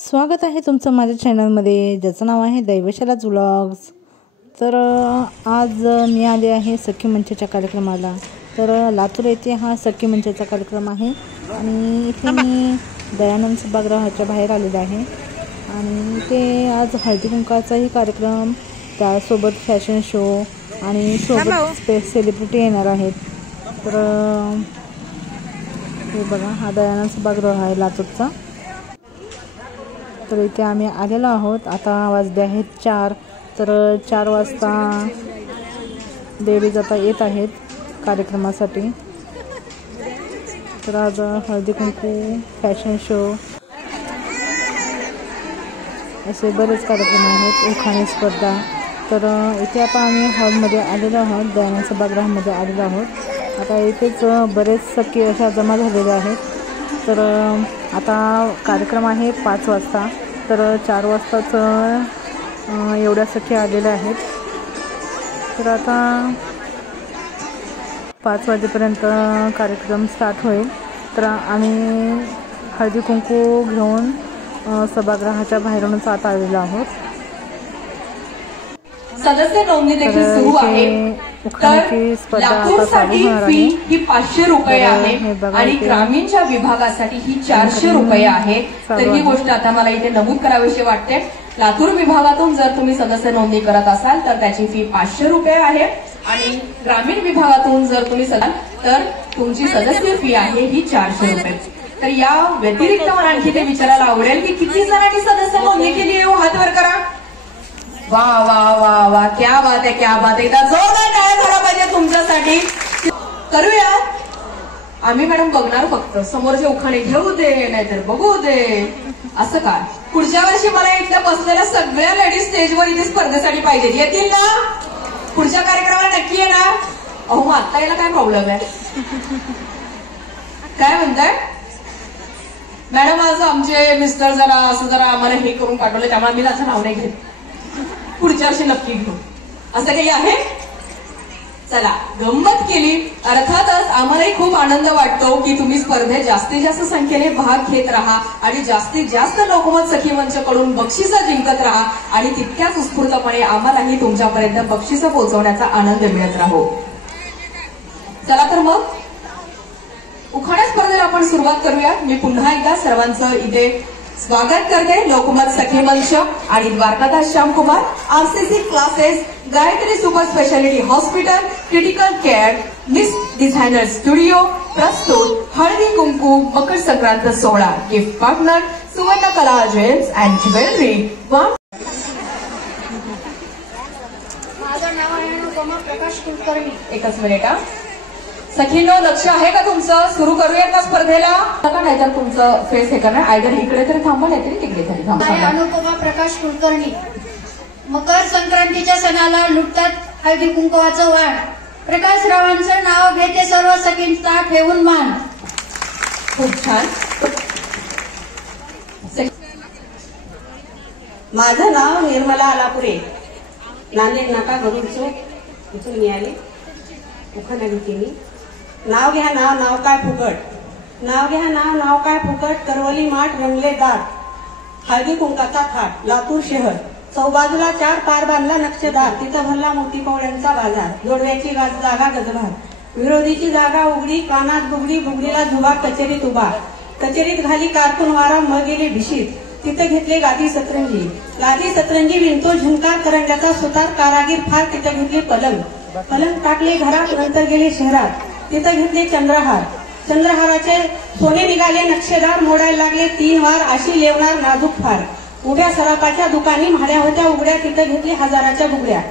स्वागत आहे तुमचं माझ्या चॅनलमध्ये, ज्याचं नाव आहे दैवशालाच व्लॉग्स। तर आज मी आले आहे सखी मंचच्या कार्यक्रमाला। तर लातूर येथे हा सखी मंचचा कार्यक्रम आहे आणि इथे मी दयानंद सभागृहाच्या बाहेर आलेले आहे आणि ते आज हळदी कुंकाचाही कार्यक्रम, त्यासोबत फॅशन शो आणि सोबत सेलिब्रिटी येणार आहेत। तर हे बघा, हा दयानंद सभागृह आहे लातूरचा। तर इथे आम्ही आलेलो आहोत। आता वाजले आहेत 4। तर 4 वाजता लेडीज आता येत आहेत कार्यक्रमासाठी। तर आज हळदी कुंकू, फॅशन शो असे बरेच कार्यक्रम आहेत, उखाणे स्पर्धा। तर इथे आता आम्ही हॉलमध्ये आलेलो आहोत, दयानंद सभागृहामध्ये आलेलो आहोत। आता इथेच बरेच सखी अशा जमा झालेल्या आहेत। तर आता कार्यक्रम आहे 5 वाजता, तर 4 वाजताच एवढ्या सखी आलेल्या आहेत। तर आता 5 वाजेपर्यंत कार्यक्रम स्टार्ट होईल। तर आम्ही हळदी कुंकू घेऊन सभागृहाच्या बाहेरूनच आत आलेलो आहोत। सदस्य नोंदणी देखील सुरू आहे। तर लातूरसाठी फी ही 500 रुपये आहे आणि ग्रामीणच्या विभागासाठी ही 400 रुपये आहे। तर ही गोष्ट आता मला इथे नमूद करावीशी वाटते। लातूर विभागातून जर तुम्ही सदस्य नोंदणी करत असाल तर त्याची फी 500 रुपये आहे आणि ग्रामीण विभागातून जर तुम्ही तर तुमची सदस्य फी आहे ही 400 रुपये। तर या व्यतिरिक्त मला आणखी ते विचारायला आवडेल की किती जणांनी सदस्य नोंदणी केली आहे, हात वर करा। वा वा वा वा, क्या बात आहे, क्या बात आहे। एकदा जोरदार टाळ्या झाला पाहिजे तुमच्यासाठी। करूया आम्ही मॅडम, बघणार फक्त समोरचे उखाणे घेऊ दे नाहीतर बघू दे, असं काय? पुढच्या वर्षी मला इथल्या बसलेल्या सगळ्या लेडीज स्टेजवर इथे स्पर्धेसाठी पाहिजे, येतील ना? पुढच्या कार्यक्रमाला नक्की येणार? अहो आता यायला काय प्रॉब्लेम आहे? काय म्हणताय मॅडम? आज आमचे मिस्टर जरा आम्हाला हे करून पाठवलं, त्यामुळे मी त्याचं नाव नाही घेत। पुढच्या वर्षी नक्की घेऊ, असं काही आहे? चला, गंमत केली। अर्थातच आम्हालाही खूप आनंद वाटतो की तुम्ही स्पर्धेत जास्तीत जास्त संख्येने भाग घेत राहा आणि जास्तीत जास्त लोकमत सखी मंचकडून बक्षिसं जिंकत राहा आणि तितक्याच उत्स्फूर्तपणे आम्हालाही तुमच्यापर्यंत बक्षिसं पोहोचवण्याचा आनंद मिळत राहो। चला तर मग उखाणा स्पर्धेला आपण सुरुवात करूया। मी पुन्हा एकदा सर्वांचं इथे स्वागत करते। लोकमत सखी मंच आणि Dwarkadas Shyamkumar, RCC classes, Gayatri super speciality hospital, critical care, miss designer studio प्रस्तुत हळदी कुंकू मकर संक्रांत सोहळा। गिफ्ट पार्टनर सुवर्ण कला ज्वेल्स अँड ज्वेलरी। माझं नाव आहे अनुपमा प्रकाश कुलकर्णी। एकच मिनिट हा सखीनो, लक्ष आहे का तुमचं? सुरू करूयात ना स्पर्धेला? नाहीतर तुमचं फेस हे करणार, आयदर इकडे तरी थांबा नाहीतरी तिकडे तरी थांबा। अनुपमा प्रकाश कुलकर्णी। मकर संक्रांतीच्या सणाला लुटतात हळदी कुंकवाचं वाण, प्रकाशरावांचं नाव घेते सर्व सखींचा ठेवून मान। खूप छान। माझं नाव निर्मला आलापुरे, नांदेड नाका गरुड चौक इथून मी आले। उखाणा घेते मी। नाव घ्या नाव, नाव काय फुकट, नाव घ्या नाव, नाव काय फुकट, करवली माठ रंगले दात, हळदी कुंकाचा थाट, लातूर शहर, चौबाजूला 4 पार बांधला नक्षदार, तिथं भरला मोती पवड्यांचा बाजार, जोडव्याची जागा गजभार, विरोधीची जागा उघडी, कानात बुगडी, बुगडीला झुबा, कचेरीत उभा, कचेरीत घाली कारकून वारा, मग गेले भिशीत, तिथं घेतले गादी सतरंजी, गादी सतरंजी विणतो झुंकार, करंजाचा सुतार, कारागीर फार, तिथं घेतले पलंग, पलंग टाकले घरात, नंतर गेले शहरात, तिथं घेतले चंद्रहार, चंद्रहाराचे सोने निघाले नक्षेदार, मोडायला लागले 3 वार, अशी लेवणार नाजूक फार, उभ्या सरापाच्या दुकानी म्हाड्या होत्या उघड्या, तिथं घेतले हजाराच्या बुगड्या,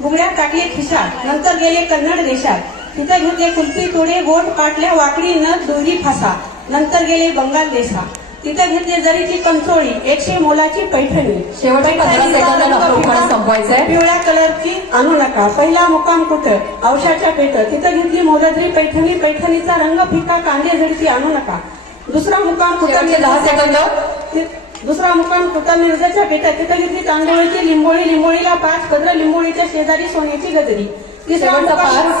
बुगड्या टाकले खिशात, नंतर गेले कन्नड देशात, तिथं घेतले कुल्फी तोडे, गोट पाटल्या, वाकडी नथ, दोरी फासा, नंतर गेले बंगाल देशा, तिथं घेतले जरीची कंचोळी, 100 मोलाची पैठणी, शेवटचे 15 सेकंद संपवायचंय। पिवळ्या कलरची आणू नका, पहिला मुक्काम कुठं, औषाच्या पेठ, तिथं घेतली मोलद्री पैठणी, पैठणीचा रंग फिका, कांदे झडची आणू नका, दुसरा मुक्काम कुठं, 10 सेकंद, दुसरा मुक्काम कुठं मिरजाच्या पेठ, तिथं घेतली तांदूळची लिंबोळी, लिंबोळीला 5 पदर, लिंबोळीच्या शेजारी सोन्याची गजरी, तिसरा मुक्काम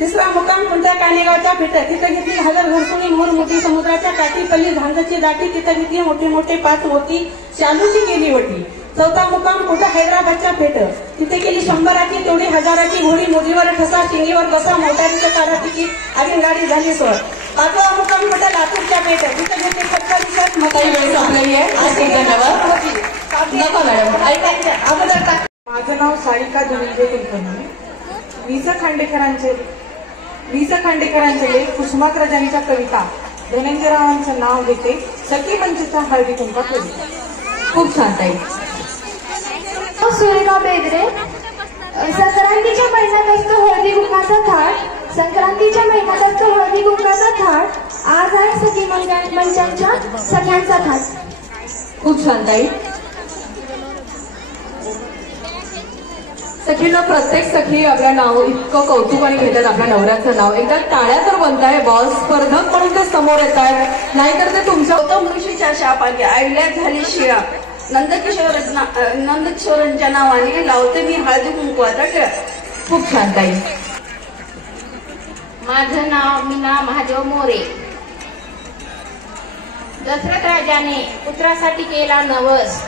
तिसरा मुक्काम कोणत्या कानेगावच्या पेठा, तिथं घेतली हजर घरसुनी मोर मोठी, समुद्राच्या काठी पल्ली झांजाची दाटी, तिथं घेतली मोठे मोठे 5 मोती, शालूची केली वटी. चौथा मुक्काम कुठं हैदराबादच्या पेठ, तिथे केली 100ची तेवढी 1000ची घोडी, मोडीवर ठसा शिंगीवर बसा, मोटारीच्या काढाची आधी गाडी झाली सोड. 5वा मुक्काम कुठं लातूरच्या पेठ, तिथे घेतली 70 काही वेळ संपलेली आहे. नको मॅडम, अगोदर माझं नाव सारिका धनंजय कुलकर्णी. वि स खांडेकरांचे लेख, कुसुमाग्रजांच्या कविता, धनंजयरावांचं नाव घेते सखी मंचच्या हळदी कुंकात होती. खूप छान ताई. सुरेखा बेदरे. संक्रांतीच्या महिन्यात असतो हळदी कुंकाचा थाट, संक्रांतीच्या महिन्यात असतो हळदी कुंकाचा थाट, आज आहे सखी मंचांच्या सख्यांचा थाट. खूप छान ताई. सखीनं प्रत्येक सखी आपल्या नाव इतकं कौतुकाने घेतात आपल्या नवऱ्याचं नाव. एकदा टाळ्या तर बनताय बॉस, स्पर्धक म्हणून ते समोर येत आहेत, नाहीतर ते तुमच्या ऋषीच्या शापाने आईल्यात झाली शिळा, नंदकिशोरांच्या नावाने लावते मी हळदी कुंकवाचा टिळा. खूप छान ताई. माझं नाव मीना महादेव मोरे. दशरथ राजाने पुत्रासाठी केला नवस,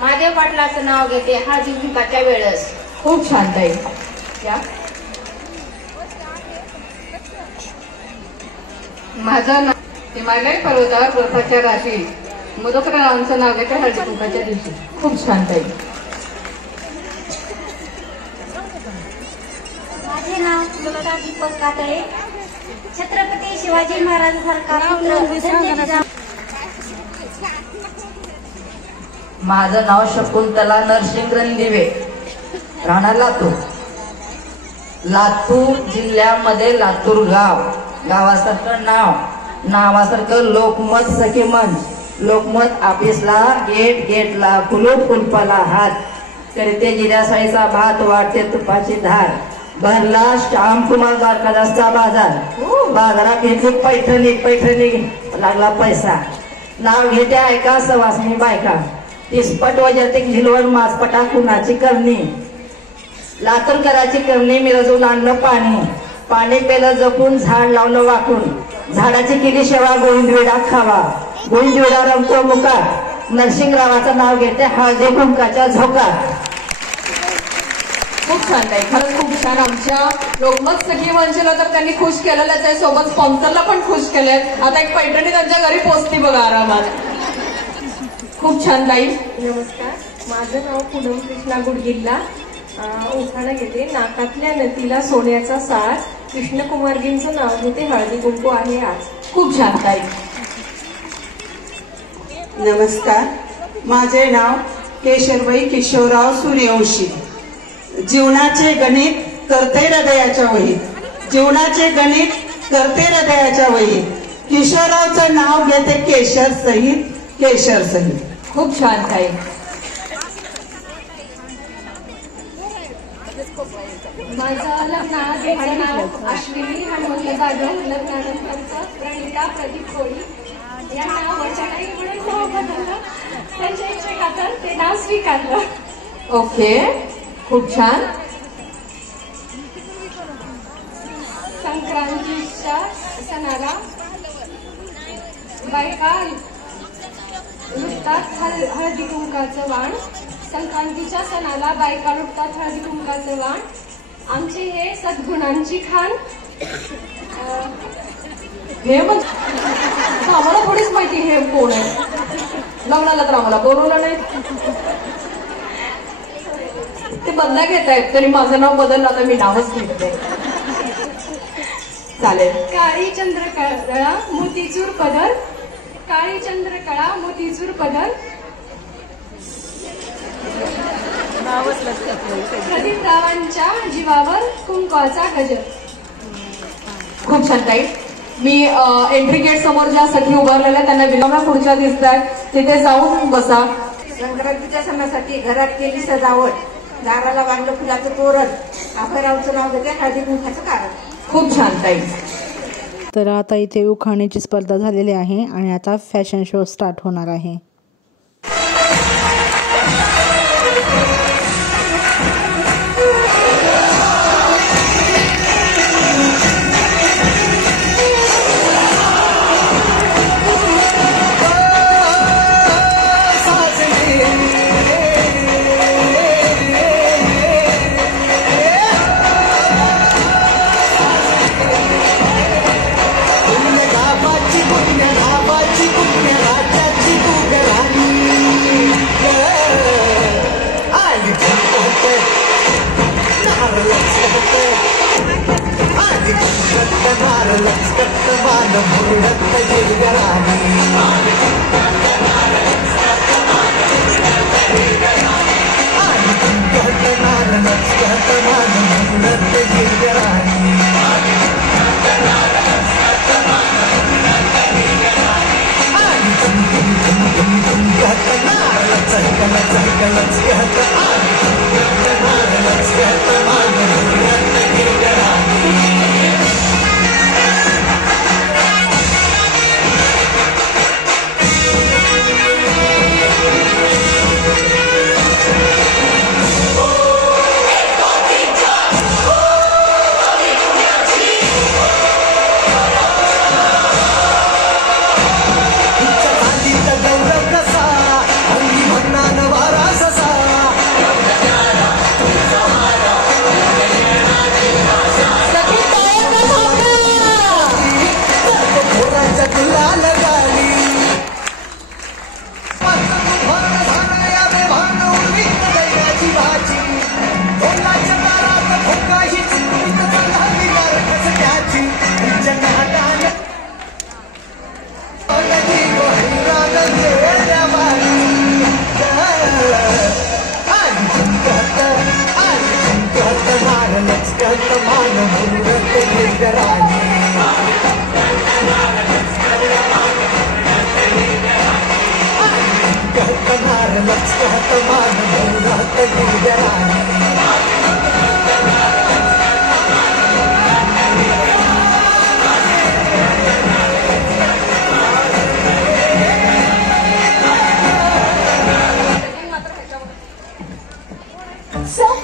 महादेव पाटलाचं नाव घेते हळदी कुंकाच्या वेळस. खूप छान ताई. माझं नाव हिमालय पर्वतावर बर्फाच्या राशी, मधुकरावांचं नाव घेते हळदी कुंकाच्या दिवशी. खूप छान ताई. माझे नाव सुलता दीपक कातळे. छत्रपती शिवाजी महाराजांसारखा पुत्र. माझं नाव शकुंतला नरसिंग रणदिवे, राहणार लातूर. लातूर जिल्ह्यामध्ये लातूर गावासारखं नावासारखं लोकमत सखी मंच. लोकमत ऑफिसला गेटला कुलपाला हात करते, जिऱ्यासाईचा भात वाटते तुपाची धार, भरला श्याम कुमार द्वारकादासचा बाजारात घेतली पैठणी लागला पैसा, नाव घेते ऐका सवासनी बायका, तिसपट वजते झिलवण मासपटा कुणाची करणी, लातूरकराची करणी मिरजून आणलं पाणी पेलं जपून, झाड लावलं वाकून, झाडाची केली शेवा, गोविंदविडा खावा, गोविंदविडा रमतो मुखात, नरसिंगरावाचं नाव घेते हळदी कुंकाच्या झोकात. खूप छान ताई, खरंच खूप छान. आमच्या लोकमत सखी मंचला तर त्यांनी खुश केलेलंच आहे, सोबत स्पॉन्सरला पण खुश केलंय. आता एक पैठणी त्यांच्या घरी पोहोचती बघा आरामात. खूप छान ताई. नमस्कार, माझं नाव पूनम कृष्णा गुडगिल्ला. उखाणा घेते नाकातल्या नतीला सोन्याचा साज, कृष्णकुमारजींचं नाव घेते हळदी कुंकू आहे आज. खूप छान ताई. नमस्कार, माझे नाव केशरबाई किशोरराव सूर्यवंशी. जीवनाचे गणित करते हृदयाच्या वहीत, जीवनाचे गणित करते हृदयाच्या वहीत, किशोररावचं नाव घेते केशर सहित. खूप छान ताई. माझं लग्नाचं नाव अश्विनी हनुमंत जाधव. लग्नानंतरचं प्रणिता प्रदीप कोळी. या नावाच्या काही म्हणून नाव बदललं, त्यांच्या इच्छेखातर ते नाव स्वीकारलं. ओके, खूप छान. संक्रांतीच्या सणाला बायका लुटतात हळदी कुंकाचं वाण. संक्रांतीच्या सणाला बायका लुटतात हळदी कुंकाचं वाण. आमचे हे सद्गुणांची खाण. हे म्हणजे आम्हाला थोडीच माहिती हे कोण आहे. लग्नाला तर आम्हाला बोलवलं नाही. ते बदला घेत आहेत, तरी माझं नाव बदललं, आता मी नावच घेते. चालेल. काळी चंद्रकळा मोतीचूर पदर, काळी चंद्रकळा मोतीचूर पदर, प्रदीपरावांच्या जीवावर कुंकवाचा गजर. खूप छान ताई. मी एंट्री गेट समोर ज्या सखी उभारलेल्या त्यांना विनम्र खुर्च्या दिसतात, तिथे जाऊन बसा. संक्रांतीच्या सणासाठी घरात केली सजावट, दाराला बांधलं फुलाचं तोरण, आफरावचं नाव घेते हळदी कुंकाचं कारण. खूप छान ताई. तर आता इथे उखाण्याची स्पर्धा झालेली आहे आणि आता फॅशन शो स्टार्ट होणार आहे.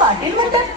पाटील म्हणतात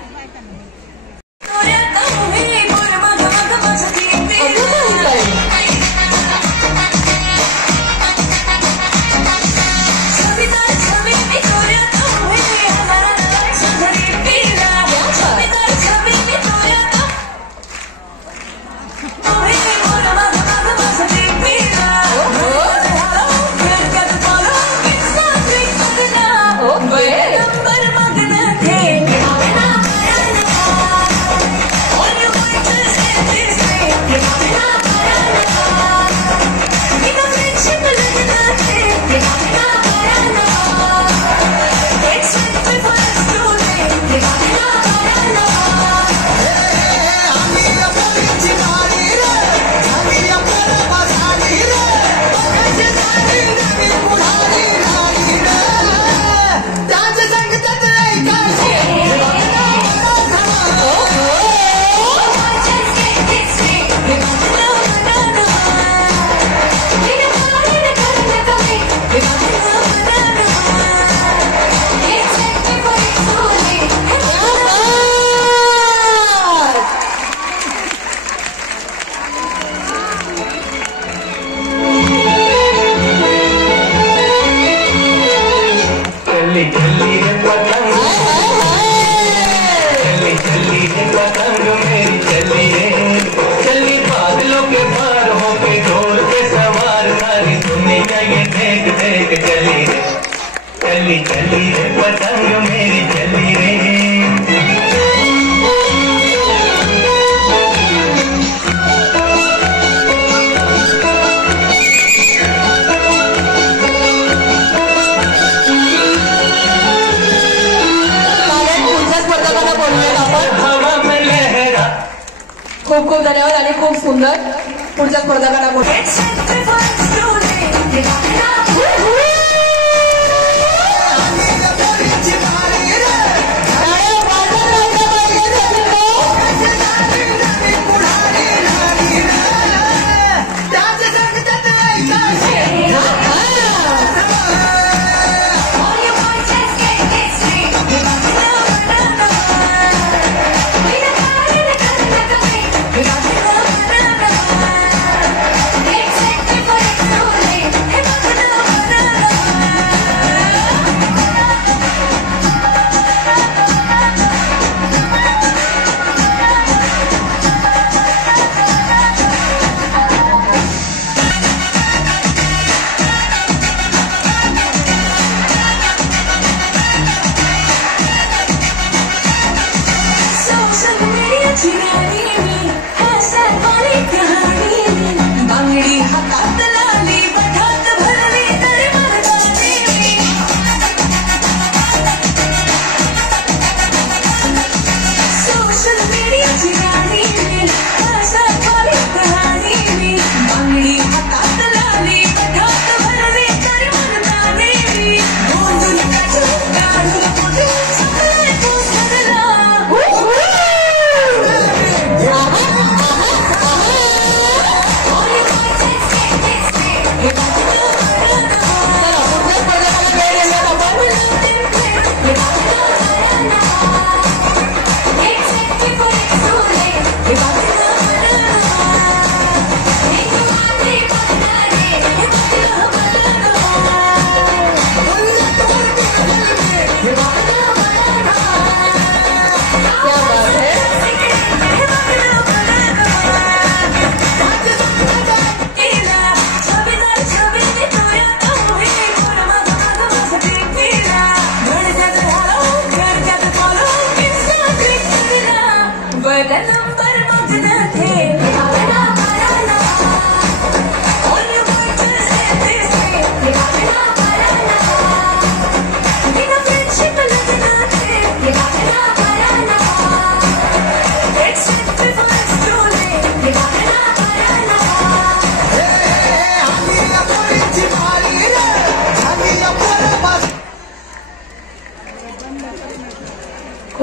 खूप खूप धन्यवाद आणि खूप सुंदर पुढच्या स्पर्धकांना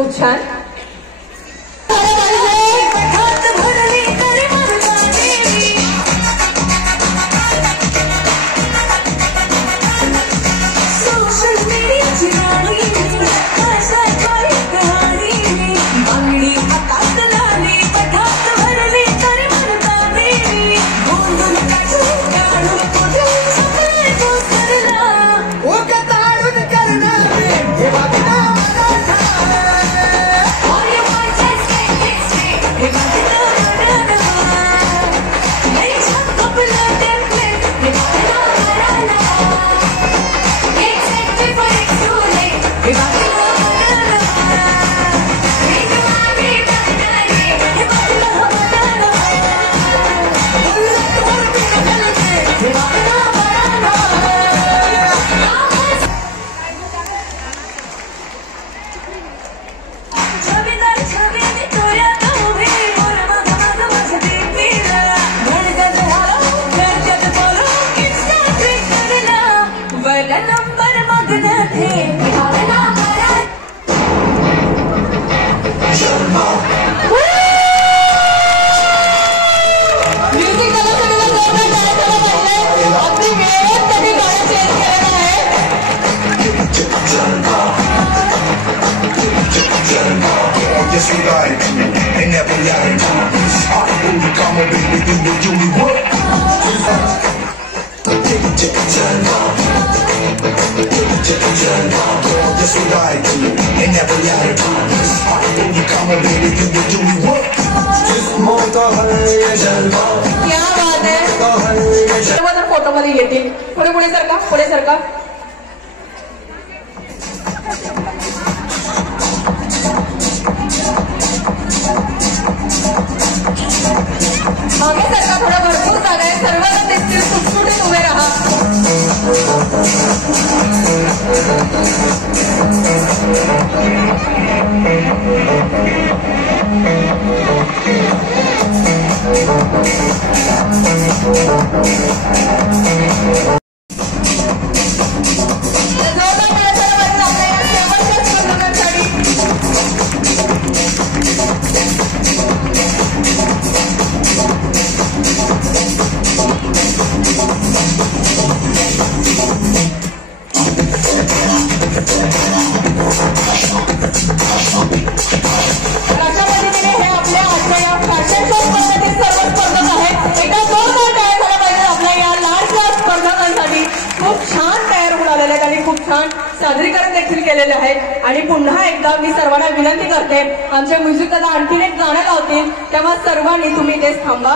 खूप छान. सर्वजण फोटोमध्ये येतील. पुढे पुढे सरका, पुढे सरका. मागे सरका, थोडा भरपूर जागा आहे. सर्वजण दिसतील, सुटसुटीत उभे राहा. सादरीकरण देखील केलेले आहे. आणि पुन्हा एकदा मी सर्वांना विनंती करते, आमचे म्युझिक दादा आणखीन एक गाणं लावतील, तेव्हा सर्वांनी तुम्ही इथेच थांबा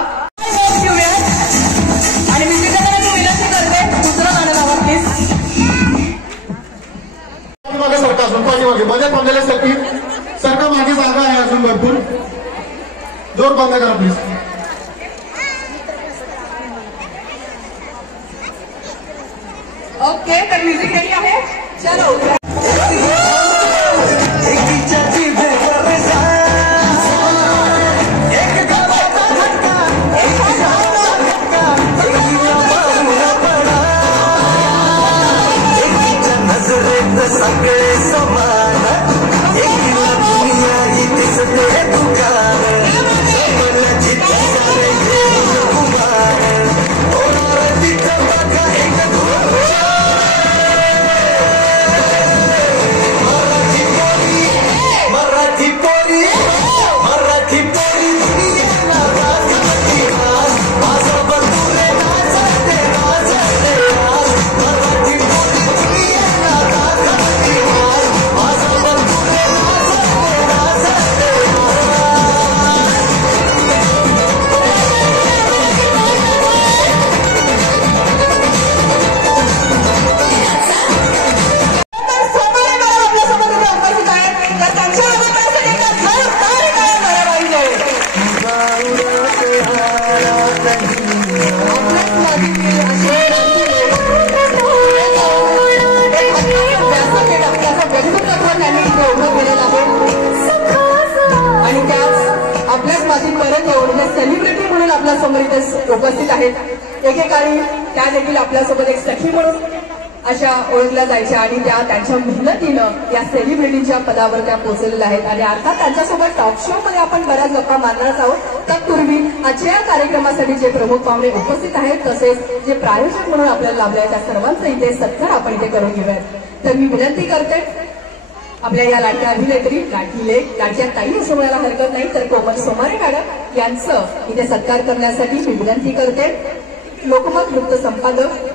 आणि म्युझिक दादाला मी विनंती करते दुसरं गाणं लावा प्लीज. मागे सरका, अजून पाठीमागे मध्ये थांबलेले सखी सरका, मागे जागा आहे अजून भरपूर. जोर बंद करा प्लीज. ओके, तर म्युझिक रेडी आहे. चलो सेलिब्रिटी म्हणून आपल्या समोर इथे उपस्थित आहेत. एकेकाळी त्या देखील आपल्यासोबत एक सखी म्हणून अशा ओळखल्या जायच्या आणि त्या त्यांच्या मेहनतीनं या सेलिब्रिटीच्या पदावर त्या पोहोचलेल्या आहेत. आणि अर्थात त्यांच्यासोबत टॉक शो मध्ये आपण बऱ्याच गप्पा मारणारच आहोत. तत्पूर्वी आजच्या या कार्यक्रमासाठी जे प्रमुख पाहुणे उपस्थित आहेत तसेच जे प्रायोजक म्हणून आपल्याला लाभले आहेत त्या सर्वांचा इथे सत्कार आपण इथे करून घेऊयात. तर मी विनंती करते आपल्या या लाडक्या अभिनेत्री लाडक्या ताई असं म्हणायला हरकत नाही तर कोमल सोमारे मॅडम यांचं इथे सत्कार करण्यासाठी मी विनंती करते. लोकमत वृत्त संपादक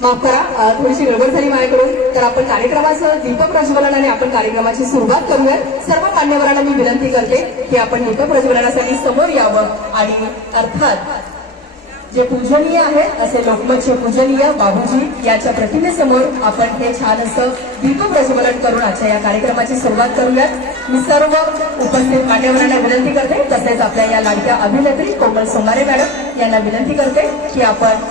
माफ करा थोडीशी गडबड झाली माझ्याकडून. तर आपण कार्यक्रमाचं दीप प्रज्वलनाने आपण कार्यक्रमाची सुरुवात करूयात. सर्व मान्यवरांना मी विनंती करते की आपण दीप प्रज्वलनासाठी समोर यावं आणि अर्थात जे पूजनीय आहेत असे लोकमतचे पूजनीय बाबूजी याच्या प्रतिमेसमोर आपण हे छान असं दीप प्रज्वलन करून आजच्या या कार्यक्रमाची सुरुवात करूयात. मी सर्व उपस्थित मान्यवरांना विनंती करते तसेच आपल्या या लाडक्या अभिनेत्री कोमल सोमारे मॅडम यांना विनंती करते की आपण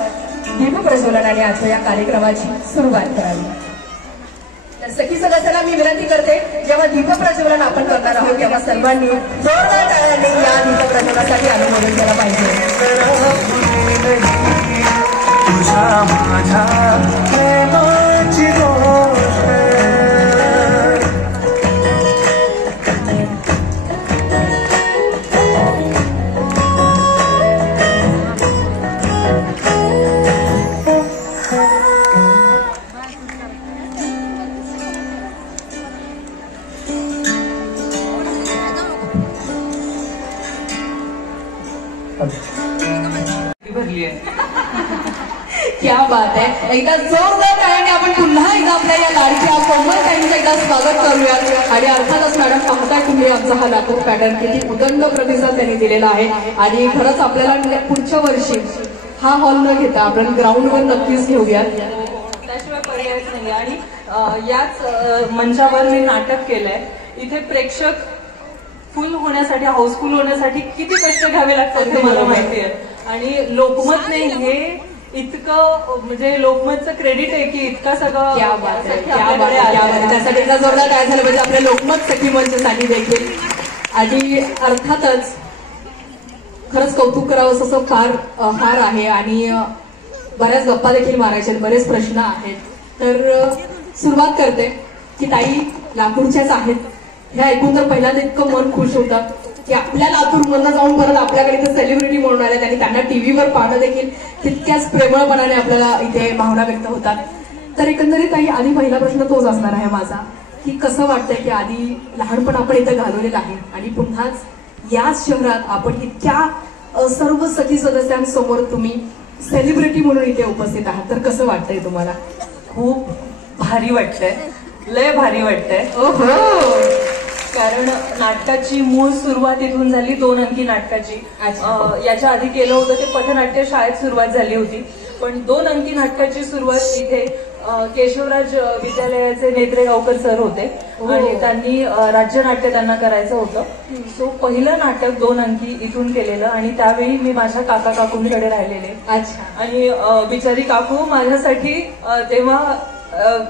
दीप प्रज्वलनाने आजच्या या कार्यक्रमाची सुरुवात करावी. तर सखी सदस्यांना मी विनंती करते जेव्हा दीप प्रज्वलन आपण करणार आहोत तेव्हा सर्वांनी जोरदार टाळ्यांनी या दीप प्रज्वलनासाठी अनुमोदन केलं पाहिजे. क्या बात आहे. एकदा जोरदार टाळ्याने आपण पुन्हा एकदा आपल्या या लाडक्या कोमल ताईंचं एकदा स्वागत करूयात. आणि अर्थातच मॅडम पाहताय तुम्ही आमचा हा लाकूड पॅटर्न किती उदंड प्रतिसाद त्यांनी दिलेला आहे. आणि खरंच आपल्याला पुढच्या वर्षी हा हॉल न घेता आपण ग्राउंडवर नक्कीच घेऊयात. त्याशिवाय पर्यायच नाही. आणि याच मंचावर मी नाटक केलंय. इथे प्रेक्षक फुल होण्यासाठी हाऊसफुल होण्यासाठी किती कष्ट घ्यावे लागतात हे मला माहिती आहे. आणि लोकमतने हे इतकं म्हणजे लोकमतचं क्रेडिट आहे की इतका सगळं त्यासाठी एकदा जोरदार काय झालं म्हणजे आपल्या लोकमत सखी मंचसाठी देखील. आणि अर्थातच खरंच कौतुक करावं असं फार आहे आणि बऱ्याच गप्पा देखील मारायचे बरेच प्रश्न आहेत. तर सुरुवात करते की ताई लाकूडच्याच आहेत हे ऐकून तर पहिल्यांदा इतकं मन खुश होतं की आपल्या लातूरमधनं जाऊन परत आपल्याकडे इथे सेलिब्रिटी म्हणून आल्या आणि त्यांना टीव्हीवर पाहणं देखील तितक्याच प्रेमळपणाने आपल्याला इथे भावना व्यक्त होतात. तर एकंदरीत ताई आधी पहिला प्रश्न तोच असणार आहे माझा की कसं वाटतंय की आधी लहानपण आपण इथं घालवलेलं आहे आणि पुन्हाच याच शहरात आपण इतक्या सर्व सखी सदस्यांसमोर तुम्ही सेलिब्रिटी म्हणून इथे उपस्थित आहात. तर कसं वाटतंय तुम्हाला? खूप भारी वाटतंय, लय भारी वाटतंय. ओहो. कारण नाटकाची मूळ सुरुवात इथून झाली 2 अंकी नाटकाची. याच्या आधी केलं होतं ते पथनाट्य शाळेत सुरुवात झाली होती. पण 2 अंकी नाटकाची सुरुवात इथे केशवराज विद्यालयाचे नेत्रेगावकर सर होते आणि त्यांनी राज्य नाट्य त्यांना करायचं होतं. सो पहिलं नाटक 2 अंकी इथून केलेलं आणि त्यावेळी मी माझ्या काका काकूंकडे राहिलेले. अच्छा. आणि बिचारी काकू माझ्यासाठी तेव्हा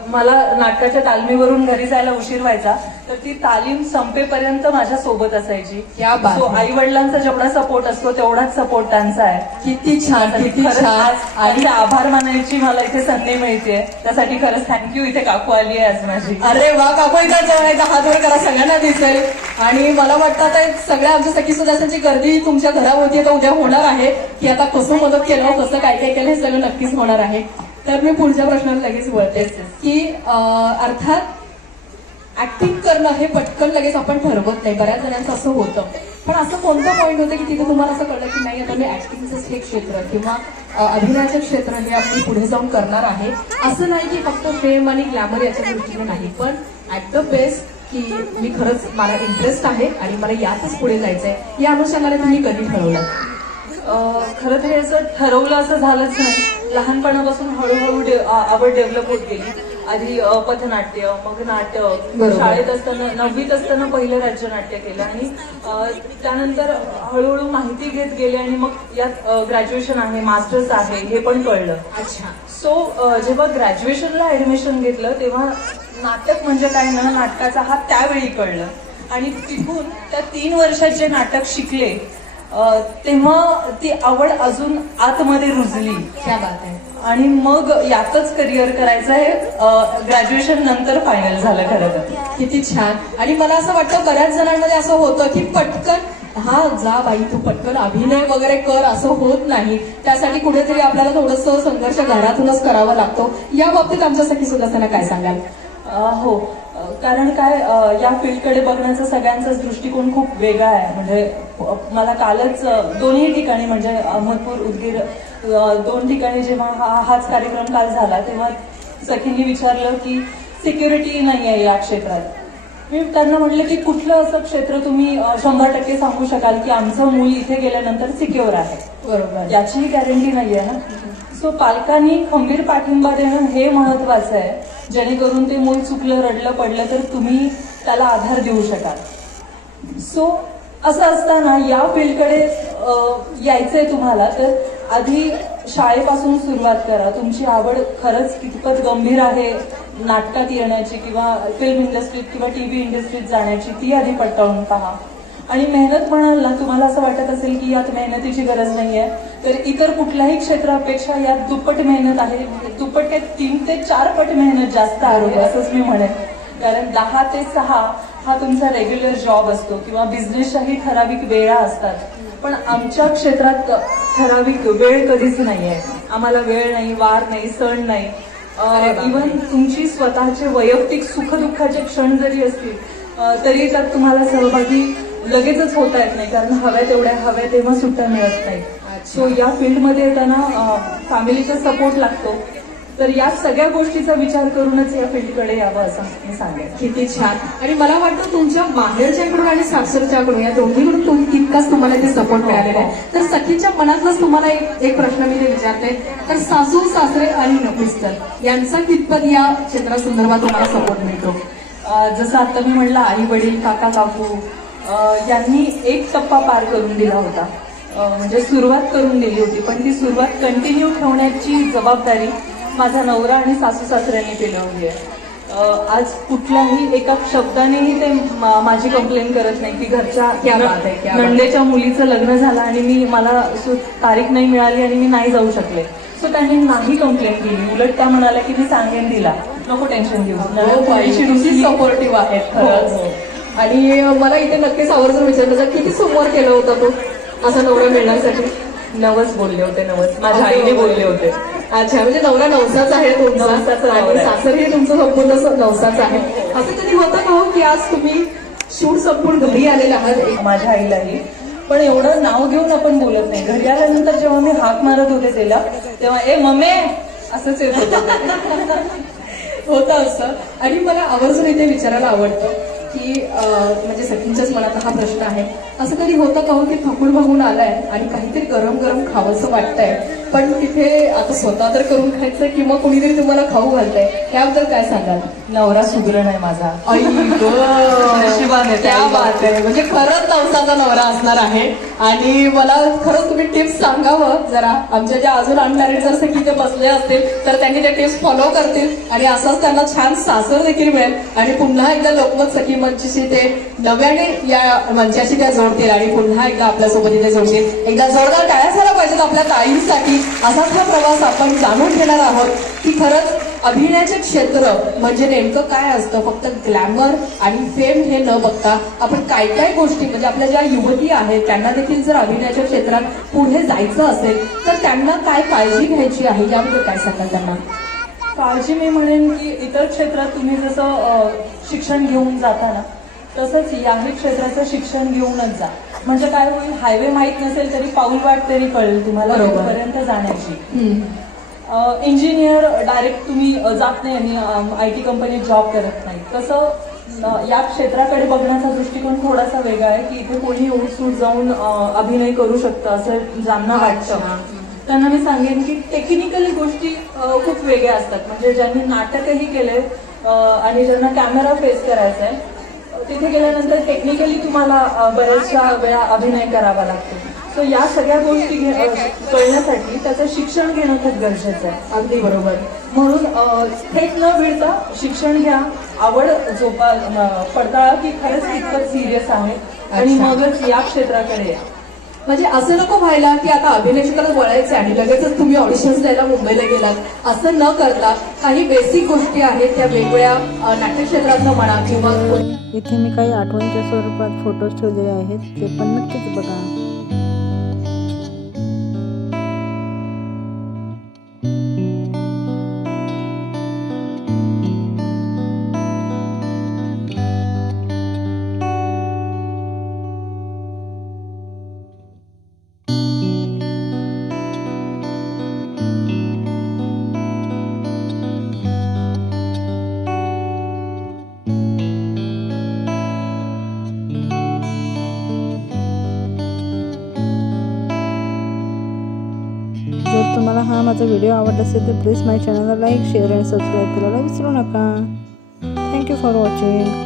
मला नाटकाच्या तालमीवरून घरी जायला उशीर व्हायचा तर ती तालीम संपेपर्यंत माझ्या सोबत असायची. सो आई वडिलांचा जेवढा सपोर्ट असतो तेवढाच सपोर्ट त्यांचा आहे. किती छान, किती छान. आणि आभार मानायची मला इथे संधी मिळते त्यासाठी खरंच थँक्यू. इथे काकू आली आहे आज माझी. अरे वा काकू एकदा जेवणाचा हात वर करा सगळ्यांना दिसेल. आणि मला वाटतं आता सगळ्या आमच्या सखी सदस्यांची गर्दी तुमच्या घरावरती तर उद्या होणार आहे की आता कसं मदत केलं कसं काय काय केलं हे सगळं नक्कीच होणार आहे. तर मी पुढच्या प्रश्नाला लगेच वळते की अर्थात ऍक्टिंग करणं हे पटकन लगेच आपण ठरवत नाही. बऱ्याच जणांचं असं होतं. पण असं कोणतं पॉईंट होतं की तिथे तुम्हाला असं कळलं की नाही आता मी ऍक्टिंगचं हे क्षेत्र किंवा अभिनयाचं क्षेत्र हे आपण पुढे जाऊन करणार आहे. असं नाही की फक्त फेम आणि ग्लॅमर याच्या दृष्टीने नाही पण ऍट द बेस्ट की मी खरंच मला इंटरेस्ट आहे आणि मला यातच पुढे जायचंय. या अनुषंगाने तुम्ही कधी ठरवलं? खरं तर हे असं ठरवलं असं झालंच नाही. लहानपणापासून हळूहळू आवड डेव्हलप होत गेली. आधी पथनाट्य मग नाटक. शाळेत असताना 9वीत असताना पहिलं राज्य नाट्य केलं आणि त्यानंतर हळूहळू माहिती घेत गेले आणि मग यात ग्रॅज्युएशन आहे मास्टर्स आहे हे पण कळलं. अच्छा. सो जेव्हा ग्रॅज्युएशनला ऍडमिशन घेतलं तेव्हा नाटक म्हणजे काय ना नाटकाचा हा त्यावेळी कळलं आणि तिथून त्या 3 वर्षात जे नाटक शिकले तेव्हा ती आवड अजून आतमध्ये रुजली. क्या बात आहे. आणि मग यातच करिअर करायचं आहे. ग्रॅज्युएशन नंतर फायनल झालं खरं तर. किती छान. आणि मला असं वाटतं बऱ्याच जणांमध्ये असं होतं की पटकन हा जा बाई तू पटकन अभिनय वगैरे कर असं होत नाही. त्यासाठी कुठेतरी आपल्याला थोडंसं संघर्ष घरातूनच करावा लागतो. या बाबतीत आमच्या सखी सुद्धा काय सांगाल? हो, कारण काय या फील्डकडे बघण्याचा सगळ्यांचाच दृष्टिकोन खूप वेगळा आहे. म्हणजे मला कालच दोन्ही ठिकाणी म्हणजे अहमदपूर उदगीर 2 ठिकाणी जेव्हा हाच कार्यक्रम काल झाला तेव्हा सखींनी विचारलं की सिक्युरिटी नाही आहे या क्षेत्रात. मी त्यांना म्हटलं की कुठलं असं क्षेत्र तुम्ही 100% सांगू शकाल की आमचं मूल इथे गेल्यानंतर सिक्युअर आहे. बरोबर, याचीही गॅरंटी नाहीये ना. सो पालकांनी खंबीर पाठिंबा देणं हे महत्वाचं आहे, जेणेकरून ते मूल चुकलं रडलं पडलं तर तुम्ही त्याला आधार देऊ शकाल. सो असं असताना या फील्डकडे यायचंय तुम्हाला तर आधी शाळेपासून सुरुवात करा. तुमची आवड खरंच कितपत गंभीर आहे नाटकात येण्याची किंवा फिल्म इंडस्ट्रीत किंवा टीव्ही इंडस्ट्रीत जाण्याची ती आधी पडताळून पहा. आणि मेहनत म्हणाल ना, तुम्हाला असं वाटत असेल की यात मेहनतीची गरज नाहीये तर इतर कुठल्याही क्षेत्रापेक्षा यात दुप्पट मेहनत आहे. दुप्पट काय 3 ते 4 पट मेहनत जास्त आहे असंच मी म्हणेन. कारण 10 ते 6 हा तुमचा रेग्युलर जॉब असतो किंवा बिझनेसच्याही ठराविक वेळा असतात. पण आमच्या क्षेत्रात ठराविक वेळ कधीच नाहीये. आम्हाला वेळ नाही, वार नाही, सण नाही. इव्हन तुमची स्वतःचे वैयक्तिक सुखदुःखाचे क्षण जरी असतील तरी त्यात तुम्हाला सहभागी लगेचच होता येत नाही, कारण हव्या तेव्हा सुट्ट्या मिळत नाही. सो या फील्डमध्ये येताना फॅमिलीचा सपोर्ट लागतो. तर या सगळ्या गोष्टीचा विचार करूनच या फील्डकडे यावं असं मी सांगेन. किती छान. आणि मला वाटतं तुमच्या माहेरच्याकडून आणि सासरच्याकडून या दोन्हीकडून तितकाच तुम्हाला ते सपोर्ट मिळालेला आहे. तर सखीच्या मनातलाच तुम्हाला एक प्रश्न मी ते विचारते, तर सासू सासरे आणि मिस्टर यांचा कितपत या क्षेत्रासंदर्भात तुम्हाला सपोर्ट मिळतो? जसं आता मी म्हणलं, आई वडील काका काकू यांनी एक टप्पा पार करून दिला होता. म्हणजे सुरुवात करून दिली होती, पण ती सुरुवात कंटिन्यू ठेवण्याची जबाबदारी माझा नवरा आणि सासू सासऱ्यांनी पेलवली आहे. आज कुठल्याही एका शब्दानेही ते माझी कंप्लेंट करत नाही की घरच्या नंदेच्या मुलीचं लग्न झालं आणि मला तारीख नाही मिळाली आणि मी नाही जाऊ शकले. सो त्यांनी नाही कंप्लेंट केली. उलट त्या म्हणाल्या की मी सांगेन दिला, नको टेन्शन घेऊ. तुमची सपोर्टिव्ह आहेत खरंच. आणि मला इथे नक्कीच आवर्जून विचारलं, किती समोर केलं होतं तो असा नवरा मिळण्यासाठी? नवस बोलले होते, नवस माझ्या आईने बोलले होते. अच्छा, म्हणजे नवरा नवसाच आहे तुमचा आणि सासरही तुमचं संपूर्ण नवसाच आहे. असं कधी होतं का हो की आज तुम्ही शूट संपूर्ण घरी आलेला आहात? माझ्या आईलाही, पण एवढं नाव घेऊन आपण बोलत नाही. घरी आल्यानंतर जेव्हा मी हाक मारत होते तिला तेव्हा ए मम्मी असंच येत होतं असं. आणि मला आवर्जून इथे विचारायला आवडतं की म्हणजे सखींच्याच मनात हा प्रश्न आहे, असं कधी होतं का हो की थकून भागून आलाय आणि काहीतरी गरम गरम खावंसं वाटतंय, पण तिथे आता स्वतः तर करून खायचं किंवा कोणीतरी तुम्हाला खाऊ घालतंय, त्याबद्दल काय सांगाल? नवरा सुगरण आहे माझा. नशिबाने त्या बात आहे. म्हणजे खरंच नवसाचा नवरा असणार आहे. आणि मला खरंच तुम्ही टिप्स सांगावं जरा. आमच्या ज्या अजून अनमॅरिड जर सखी ते बसले असतील तर त्यांनी त्या टिप्स फॉलो करतील आणि असंच त्यांना छान सासर देखील मिळेल आणि पुन्हा एकदा लोकमत सखी मंचाशी ते नव्याने या मंचाशी त्या जोडतील आणि पुन्हा एकदा आपल्यासोबत इथे जोडतील. एकदा जोरदार टाळ्या झाला पाहिजेत आपल्या ताईंसाठी. असाच हा प्रवास आपण जाणून घेणार आहोत की खरंच अभिनयाचे क्षेत्र म्हणजे नेमकं काय असतं. फक्त ग्लॅमर आणि फेम हे न बघता आपण काय काय गोष्टी म्हणजे आपल्या ज्या युवती आहेत त्यांना देखील जर अभिनयाच्या क्षेत्रात पुढे जायचं असेल तर त्यांना काय काळजी घ्यायची आहे याबद्दल काय सांगाल त्यांना? काळजी मी म्हणेन की इतर क्षेत्रात तुम्ही जसं शिक्षण घेऊन जाता ना तसंच याही क्षेत्राचं शिक्षण घेऊनच जा. म्हणजे काय होईल, हायवे माहीत नसेल तरी पाऊलवाट तरी कळेल तुम्हाला पर्यंत जाण्याची. इंजिनियर डायरेक्ट तुम्ही जात नाही आणि IT कंपनीत जॉब करत नाही. तसं या क्षेत्राकडे बघण्याचा दृष्टिकोन थोडासा वेगळा आहे की इथे कोणी उठसूट जाऊन अभिनय करू शकतं असं ज्यांना वाटतं त्यांना मी सांगेन की टेक्निकली गोष्टी खूप वेगळ्या असतात. म्हणजे ज्यांनी नाटकही केले आणि ज्यांना कॅमेरा फेस करायचा आहे तिथे गेल्यानंतर टेक्निकली तुम्हाला बऱ्याचशा वेळा अभिनय करावा लागतो. सो या सगळ्या गोष्टी कळण्यासाठी त्याचं शिक्षण घेणं खूप गरजेचं आहे. अगदी बरोबर. म्हणून थेट न भिडता शिक्षण घ्या, आवड पडताळा की खरंच इतकं सिरियस आहे आणि मगच या क्षेत्राकडे या. म्हणजे असं नको व्हायला की आता अभिनय क्षेत्रात वळायचं आणि लगेचच तुम्ही ऑडिशन्स द्यायला मुंबईला गेलात, असं न करता काही बेसिक गोष्टी आहेत त्या वेगवेगळ्या नाट्यक्षेत्रातनं म्हणा किंवा इथे मी काही आठवणीच्या स्वरूपात फोटोज ठेवलेले आहेत, ते पण नक्कीच बघा. जर तुम्हाला हा माझा व्हिडिओ आवडला असेल तर प्लीज माझ्या चॅनलला लाईक, शेअर आणि सबस्क्राईब करायला विसरू नका. Thank you for watching.